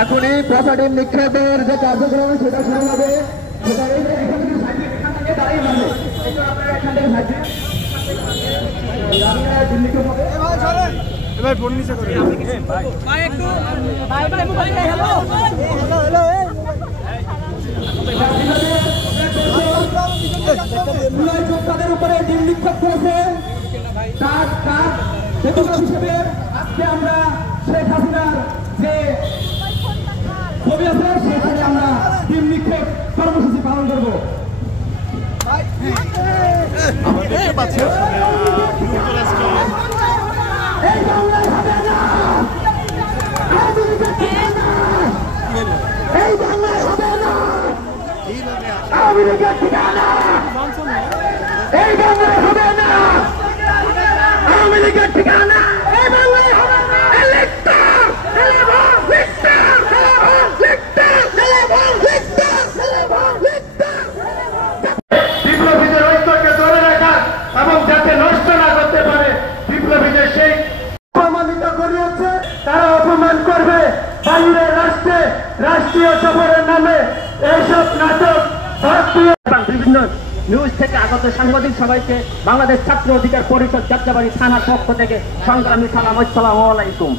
এখনই পচা ডিম নিক্ষেপের যে কার্যক্রম সেটা শুরু হবে। এবার ফোন নিচে করে যোদ্ধাদের উপরে ডিম নিক্ষেপ করেছে তার হিসেবে আজকে আমরা শেখ হাসিনার যে ছবি আছে সেখানে আমরা ডিম নিক্ষেপ কর্মসূচি পালন করবো। এই বাংলায় হবে না, এই বাংলায় হবে না, আওয়ামী লীগের ঠিকানা এই বাংলায় হবে না, আওয়ামী লীগের ঠিকানা এই বাংলায় হবে না। বিপ্লবীদের ঐক্যকে ধরে রাখা এবং যাতে নষ্ট না করতে পারে বিপ্লবীদের সেই অপমানিত করিয়েছে তারা অপমান করবে বাইরের রাষ্ট্রে রাষ্ট্রীয় সফরের নামে এইসব নাটক বিভিন্ন নিউজ থেকে আগত সাংবাদিক সবাইকে বাংলাদেশ ছাত্র অধিকার পরিষদ যাত্রাবাড়ি থানার পক্ষ থেকে সংগ্রামী সালাম। আসসালামু আলাইকুম।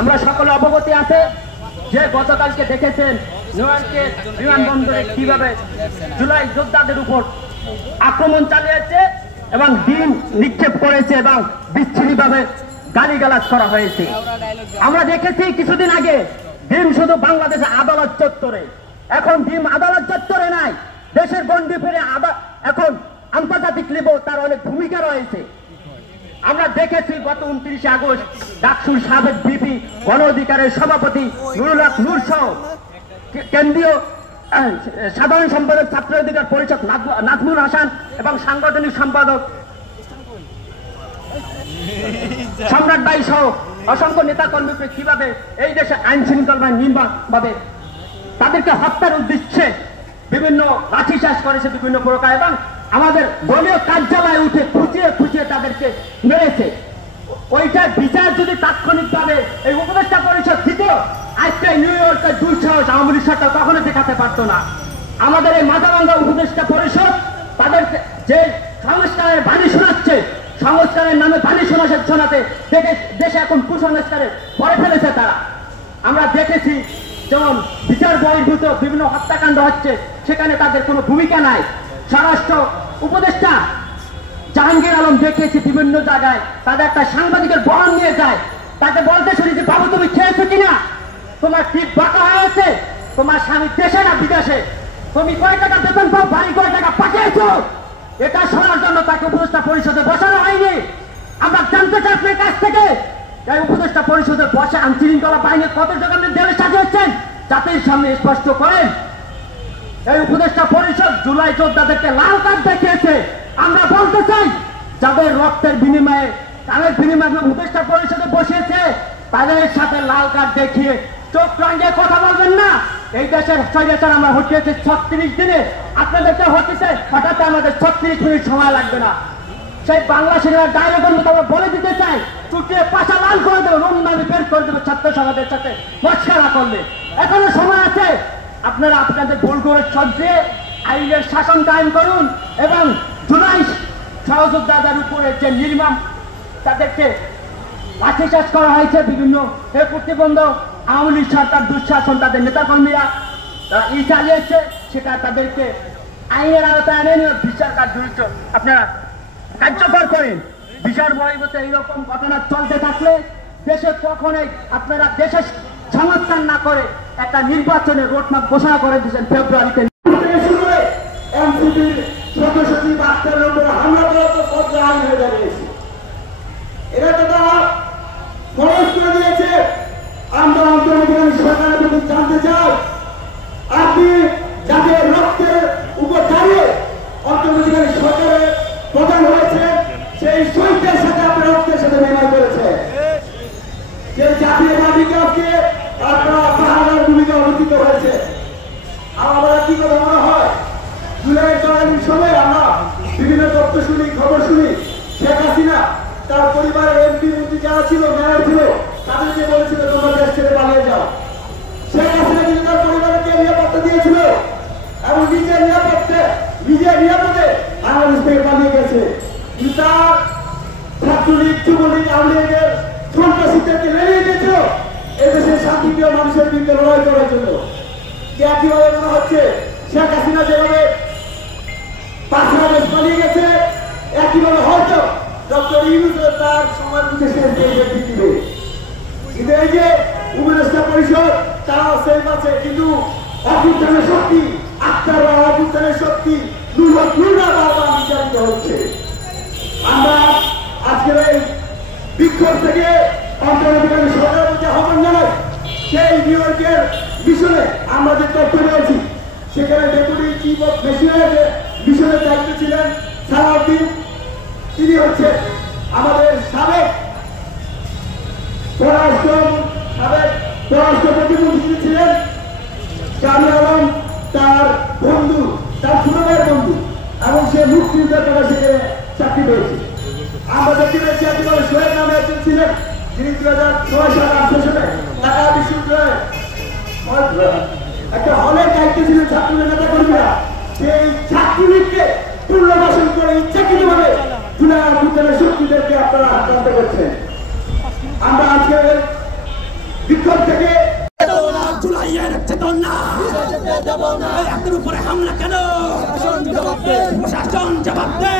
আমরা সকলে অবগতি আছে যে গতকালকে দেখেছেন নিউইয়র্কের বিমানবন্দরে কিভাবে জুলাই যোদ্ধাদের উপর আক্রমণ চালিয়েছে এবং ডিম নিক্ষেপ করেছে এবং বিচ্ছিন্নভাবে গালিগালাজ করা হয়েছে। আমরা দেখেছি কিছুদিন আগে ডিম শুধু বাংলাদেশে আদালত চত্বরে, এখন ডিম আদালত চত্বরে নাই, দেশের গণ্ডি ফিরে এখন আন্তর্জাতিক লেভেল তার অনেক ভূমিকা রয়েছে। আমরা দেখেছি গত 29 আগস্ট ডাকসুর সাবেক বিপি গণ অধিকারের সভাপতি নুরুল হক নূর সহ কেন্দ্রীয় সাধারণ সম্পাদক ছাত্র অধিকার পরিষদ নাজমুল হাসান এবং সাংগঠনিক সম্পাদক সম্রাট ভাই সহ অসংখ্য নেতা কর্মীকে কিভাবে এই দেশে আইন শৃঙ্খলা নির্মমভাবে তাদেরকে হত্যার উদ্দেশ্যে বিভিন্ন লাঠিচার্জ করেছে বিভিন্ন প্রকার এবং আমাদের দলীয় কার্যালয়ে উঠে খুঁচিয়ে তাদেরকে মেরেছে। ওইটার বিচার যদি তাৎক্ষণিকভাবে এই উপদেষ্টা পরিষদ দিত আজকে নিউ ইয়র্কের দুঃসাহস আওয়ামী লীগ সরকার কখনো দেখাতে পারতো না। আমাদের এই মাথাভাঙ্গা উপদেষ্টা পরিষদ তাদের যে সংস্কারের বাণী শোনাচ্ছে, সংস্কারের নামে বাণী শোনাতে দেশে এখন কুসংস্কারে ভরে ফেলেছে তারা। আমরা দেখেছি যেমন বিচার বহির্ভূত বিভিন্ন হত্যাকাণ্ড হচ্ছে, সেখানে তাদের কোনো ভূমিকা নাই। স্বরাষ্ট্র উপদেষ্টা জাহাঙ্গীর আলম দেখেছি বিভিন্ন জায়গায় তাদের একটা সাংবাদিকের বহন নিয়ে যায়, তাকে বলতে শুনি যে বাবু তুমি খেয়েছো কিনা, তোমার ঠিক বাঁকা হয়েছে, তোমার স্বামী দেশে না বিদেশে, তুমি কয় টাকা বেতন পাও, বাড়ি কয় টাকা পাঠিয়েছো, এটা শোনার জন্য তাকে উপদেষ্টা পরিষদে বসানো হয়নি। আমরা জানতে চাই আপনার কাছ থেকে এই উপদেষ্টা পরিষদে বসে আইন শৃঙ্খলা বাহিনীর কত টাকা জেলে সাজিয়েছেন জাতির সামনে স্পষ্ট করেন। এই উপদেষ্টা পরিষদ জুলাই যোদ্ধাদেরকে লাল কার্ড দেখিয়েছে। আমরা বলতে চাই যাদের রক্তের বিনিময়ে তাদের বিনিময়ে উপদেষ্টা পরিষদে বসিয়েছে তাদের সাথে লাল কার্ড দেখিয়ে চোখ রাঙিয়ে কথা বলবেন না। এই দেশের স্বৈরাচার আমরা হটিয়েছি 36 দিনে, আপনাদেরকে হটিতে হঠাৎ আমাদের 36 মিনিট সময় লাগবে না। সেই বাংলা সিনেমার ডায়লগের মতো আমরা বলে দিতে চাই, চুটিয়ে পাশা লাল করে দেবো, রুমনামি বের করে দেবো ছাত্র সমাজের সাথে মস্করা করলে। এখনো সময় আছে, আপনারা আপনাদের ভুল করে সরিয়ে আইনের শাসন কায়েম করুন এবং জুলাই সহযোদ্ধাদের উপরে যে নির্মম তাদেরকে লাঠিচার্জ করা হয়েছে বিভিন্ন প্রতিবন্ধক আওয়ামী লীগ সরকার দুঃশাসন তাদের নেতাকর্মীরা চালিয়েছে, সেটা তাদেরকে আইনের আওতায় এনে নিয়ে বিচার কার্যক্রম আপনারা কার্যকর করেন। বিচার বহির্ভূত এইরকম ঘটনা চলতে থাকলে দেশে কখনোই আপনারা দেশের সংস্কার না করে একটা নির্বাচনের রোডম্যাপ ঘোষণা করে দিয়েছেন ফেব্রুয়ারিতে। এরা তো তারা খরচ করে দিয়েছে। আমরা অন্তর্বর্তীকালীন সরকারের প্রতি জানতে চাই, আপনি যাদের রক্তের উপর দাঁড়িয়ে অন্তর্বর্তীকালীন সরকারের প্রধান হয়েছে সেই শহীদদের সাথে আপনার রক্তের সাথে মেলায় করেছে, যে জাতীয় বাহিনীকে আপনারা পাহাড়ের ভূমিকা অনুষ্ঠিত হয়েছে। আমার কি কথা মনে হয় জুলাইয়ের চলাকালীন সময় আমরা বিভিন্ন তথ্য শুনি, খবর শুনি, শেখ হাসিনা তার পরিবারের এমপি মন্ত্রী যারা ছিল, মেয়র ছিল, তাদেরকে বলেছিল তোমরা দেশ ছেড়ে পালিয়ে যাও। শেখ হাসিনা কিন্তু তার পরিবারকে নিরাপত্তা দিয়েছিল এবং নিজের নিরাপদে বাংলাদেশ থেকে পালিয়ে গেছে। কিন্তু তার ছাত্রলীগ, যুবলীগ, আওয়ামী লীগের সন্ত্রাসীদেরকে লেলিয়ে দিয়েছিল এদেশের শান্তিপ্রিয় মানুষের বিরুদ্ধে লড়াই করার জন্য। একইভাবে মনে হচ্ছে শেখ হাসিনা যেভাবে বাংলাদেশ পালিয়ে গেছে, একইভাবে হয়তো ডক্টর ইউনূস তার সময় বুঝে শেষ দিবে। কিন্তু এই যে উপদেষ্টা পরিষদ তারাও সেম আছে, কিন্তু অভ্যুত্থানের শক্তি, আত্মার অভ্যুত্থানের শক্তি বারবার বিচারিত হচ্ছে। আমরা আজকের এই বিক্ষোভ থেকে অন্তর্বর্তীকালীন সরকারের প্রতি আহ্বান জানাই, সেই নিউ ইয়র্কের মিশনে আমরা যে তথ্য পেয়েছি সেখানে ডেপুটি চিফ অফ মিশনের দায়িত্ব ছিলেন সালাউদ্দিন, তিনি হচ্ছে আমাদের সাবেক পররাষ্ট্র প্রতিমন্ত্রী ছিলেন জামিল আলম, তার বন্ধু, তার ছোট ভাইয়ের বন্ধু, এবং সে মুক্তিযুদ্ধের কথা সেখানে চাকরি পেয়েছে। আমরা দেখতে পেয়েছি একেবারে সোহেব নামে একজন ছিলেন, যিনি 2006 সালে 8 সালে ঢাকা বিশ্ববিদ্যালয়ে একটা হলের দায়িত্বে ছিলেন ছাত্রদের নেতা কর্মীরা। সেই ছাত্রলীগকে পুনর্বাসন করে ইচ্ছাকৃতভাবে জুলাই আন্দোলনের শক্তিদেরকে আপনারা আক্রান্ত করছেন। আমরা আজকে বিক্ষোভ থেকে জুলাইয়ের চেতনা একের উপরে হামলা কেন? প্রশাসন জবাব দে,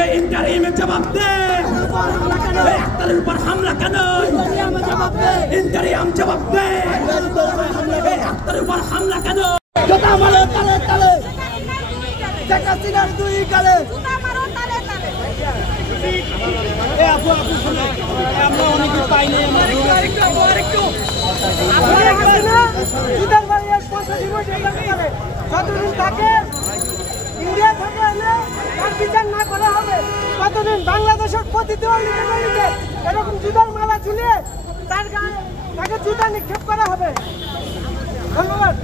এই ইন্টারিমের জবাব দে। একটার উপর হামলা কেন? ইন্টারিম জবাব দে, একটার উপর হামলা কেন? জোতা মারো তালে তালে, শেখ হাসিনার দুই গালে। আমরা অনেকে পাই নাই, যতদিন থাকে ইন্ডিয়া থেকে এলে তার বিচার না করা হবে, ততদিন বাংলাদেশের প্রতিটি অলিতে এরকম জুতার মালা ঝুলিয়ে তার গায়ে তাকে জুতা নিক্ষেপ করা হবে। ধন্যবাদ।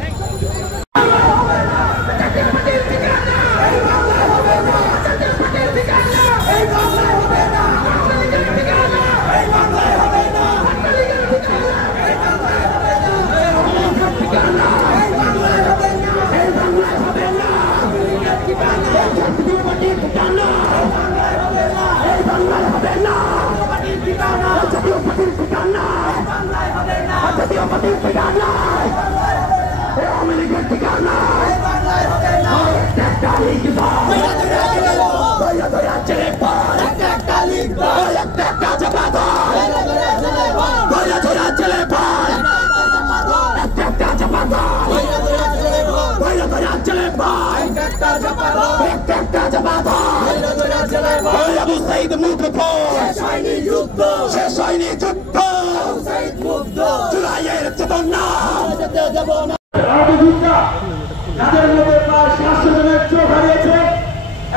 যাদের মধ্যে প্রায় 700 জনের চোখ হারিয়েছে,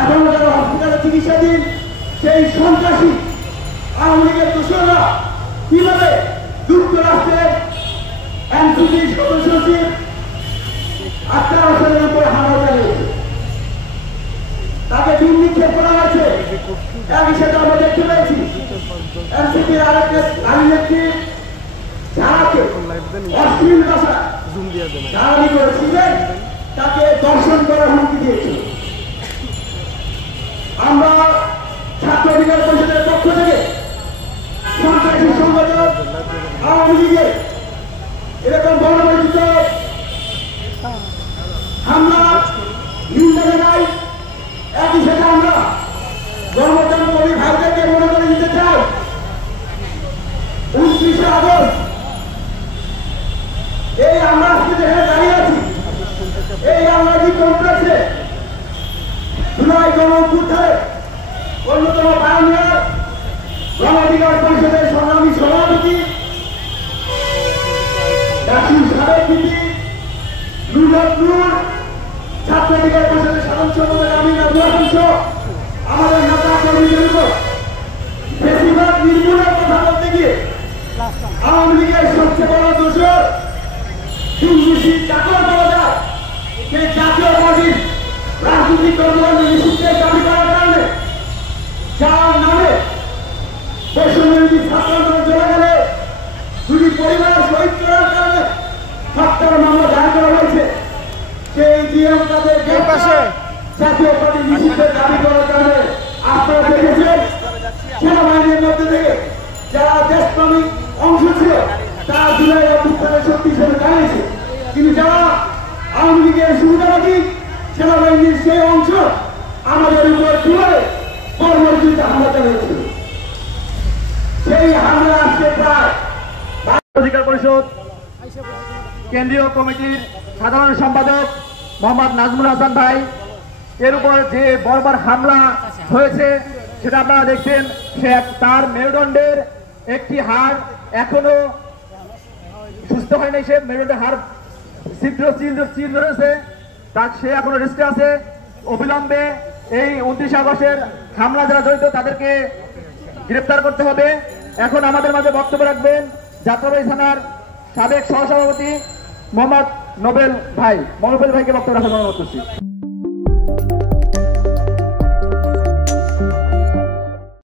এখন যারা হসপিটালে চিকিৎসাধীন, সেই সন্ত্রাসী আওয়ামী লীগের দোষরা কিভাবে যুক্তরাষ্ট্রের এনসিপি সদস্য সচিব আক্তার হোসেনের উপরে হামলা চালিয়েছে, তাকে ডিম নিক্ষেপ করা হয়েছে। একই সাথে আমরা দেখতে পেয়েছি এনসিপির আরেকটা নারী নেত্রী যারাকে অশ্লীল ভাষা গালি করেছিলেন, তাকে দর্শন করার হুমকি দিয়েছে। আমরা ছাত্র অধিকার পরিষদের পক্ষ থেকে সন্ত্রাসী সংগঠন আওয়ামী লীগের এরকম বর্ণপরিচিত হামলা নিন্দা জানাই। একই সাথে আমরা গণতন্ত্র কবি ভাইদেরকে মনে করে দিতে চাই, 29 আগস্ট এই আমরা আজকে যেখানে দাঁড়িয়ে আছি, এই আমরা কি কমপ্লেক্সে জুলাই গণঅভ্যুত্থানের অন্যতম পায়োনিয়ার গণঅধিকার পরিষদের সংগ্রামী সভাপতি জাতির সাবেক নীতি নূর, ছাত্র অধিকার পরিষদের সাধারণ সম্পাদক আমিন আবু হাসিম সহ আমাদের নেতা কর্মীদের উপর বেশিরভাগ নির্মূলের কথা বলতে গিয়ে আওয়ামী লীগের সবচেয়ে বড় দোষর চাকর বলা যায়, সেই জাতীয় পার্টির রাজনীতি কর্মকাণ্ড নিষিদ্ধের দাবি করার কারণে, যার নামে বৈষম্যবিরোধী ছাত্র আন্দোলন চলে গেলে দুটি পরিবার শহীদ করার কারণে হত্যার মামলা দায়ের করা হয়েছে। সেই জিএম তাদের জাতীয় পার্টি নিষিদ্ধের দাবি করার কারণে আপনারা দেখেছেন সেনাবাহিনীর মধ্যে থেকে যারা দেশপ্রেমিক অংশ ছিল তারা জুলাই অভ্যুত্থানের শক্তি হিসেবে দাঁড়িয়েছে, কিন্তু যারা আওয়ামী লীগের সুবিধাবাদী সেনাবাহিনীর সেই অংশ আমাদের উপর জুলাই কর্মসূচিতে হামলা চালিয়েছিল। সেই হামলা আজকে প্রায় অধিকার পরিষদ কেন্দ্রীয় কমিটির সাধারণ সম্পাদক মোহাম্মদ নাজমুল হাসান ভাই এর উপর যে বর্বর হামলা হয়েছে সেটা আপনারা দেখছেন। সে তার মেরুদণ্ডের একটি হাড় এখনো সুস্থ হয়নি, সে মেরুদণ্ডের হাড় চির ধরেছে, তার সে এখনো রেস্টে আছে। অবিলম্বে এই 29 আগস্টের হামলা যারা জড়িত তাদেরকে গ্রেপ্তার করতে হবে। এখন আমাদের মাঝে বক্তব্য রাখবেন যাত্রাবাড়ি থানার সাবেক সহসভাপতি মোহাম্মদ নোবেল ভাইকে বক্তব্য রাখার অনুরোধ করছি।